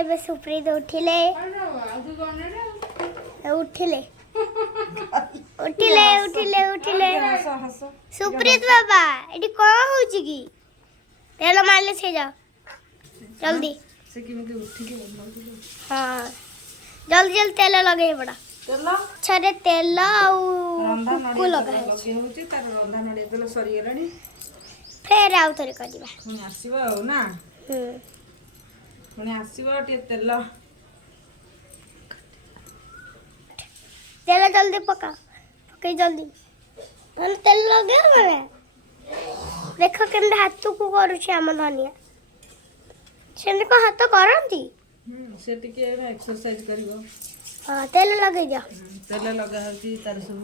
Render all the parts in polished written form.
ଏବେ ସୁପ୍ରୀତ ଉଠିଲେ ଉଠିଲେ ଉଠିଲେ ଉଠିଲେ ଉଠିଲେ ସୁପ୍ରୀତ ବାବା ଏଠି କଣ ହଉଛି କି ତେଲ ମାରିଲେ ସେ ଯାଅ जल्दी से केमिति उठिके बनौथिले हाँ जल्दी जल्दी तेल लगे पड़ा तेल छरे तेल आउ रंधा कुकु नडिया लगा है लगे होची तार रंधा नडिया तेल सरी गेलानी फेर आउ थरे करदिबा पुणी आसीबो ना पुणी आसीबो टे तेल तेल जल्दी पका पके जल्दी हम तेल लगे माने देखो केंदे हाथ को करूची हम धनिया सेंदे को हाथ करंती से टिके एक्सरसाइज करिवो हां तेल लगे दियो तेल लगा होची तार सब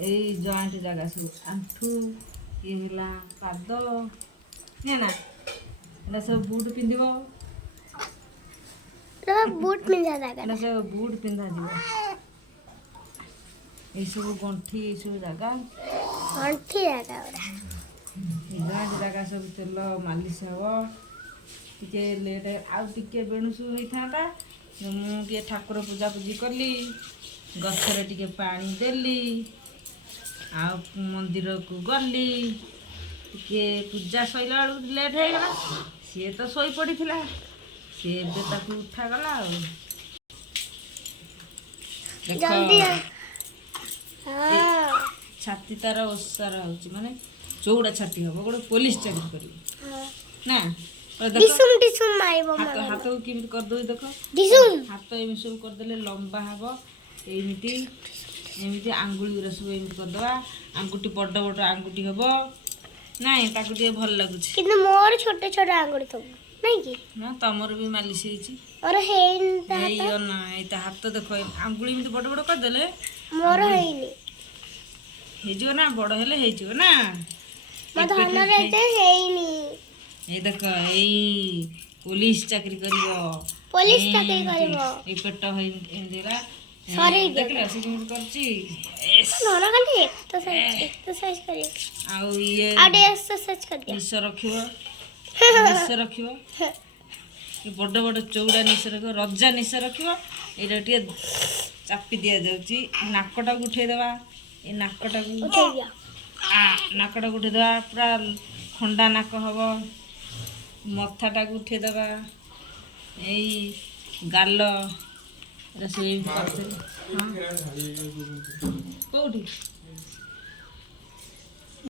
ए जॉइंट जगह सब आंठू ये होला पाद ने ना एला सब बूट पिंदिबो तो बूट में ज्यादा एला सब बूट पिंदा दिबो ए सब गंठी ए सब जगह अंठी आगा जॉइंट जगह सब तेल मालिश हबो टिके लेट आउ टिके बेणुसु होइथांता मुझे ठाकुर पूजा पूजी कली गछरे टिके पानी देली आ मंदिर को गली टिके पूजा सैला लेट हो गला सी तो सोई पड़ी थिला सी एबे ताकू उठा गला जल्दी छाती तार ओसार होची माने चौड़ा छाती हबो गोटे पुलिस चाकरी करी ना डिसुम डिसुम माइबो हाथ हाथ को किम कर दो देखो डिसुम हाथ एमि सब कर देले लंबा हबो एमिति एमिति आंगुली गुरा सब एमिति कर दवा आंगुठी बड़ बड़ आंगुठी हबो नाही ताकू दिए भल लागुची किंतु मोर छोटे छोटे आंगुठी तो नहीं की ना तमर भी मालिश हेची और हेइन एयो ना एता हाथ देखो आंगुली एमिति बड़ बड़ कर देले मोर हेइनी हे जो ना बड़ हेले हे जो ना म धन रे ते हेइनी ए देख ए पुलिस चाकरी करिवो पुलिस चाकरी करिवो ए पेट होई एंदेरा सॉरी देखले से केमि करची नोना खाली एक्सरसाइज करियो आउ ये आडे एक्सरसाइज कर दिया निश रखिवो ये बड़ बड़ चौड़ा निश रखिवो रजा निश रखिवो एटा टिके चापी दिया जाउची नाकटा को उठे देबा ए नाकटा को उठे दिया नाकटा को उठे देबा पूरा खंडा नाक हबो मथाटा को उठे देबा एई गाल रसोई करते हां कोठी